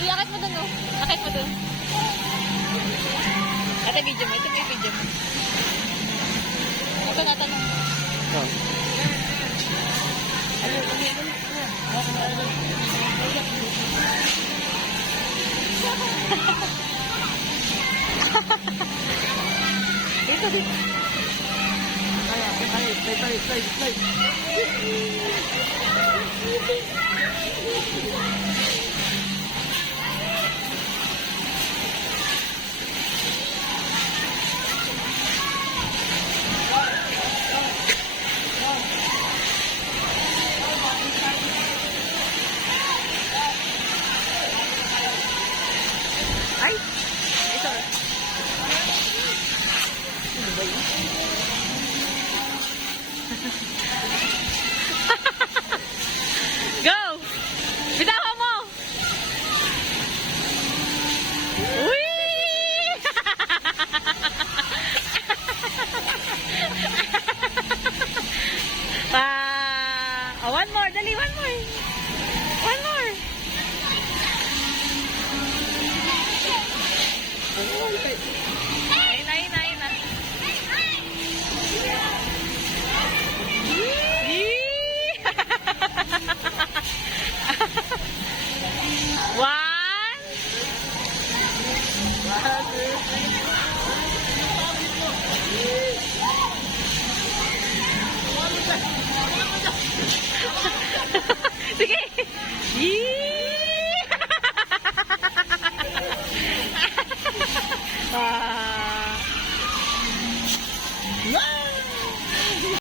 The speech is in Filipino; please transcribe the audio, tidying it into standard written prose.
Iakit mo dun, oh. Akit mo dun. Ate, video mo. Ito may video mo. Ito natanong. Oh. Dito, dito. Slide. Ay! Ito. Ano ba yun? Go! Bitawan mo! Uy! Oh, one more. Dali, one more. One more. Ayun na. One. Sige. Ah.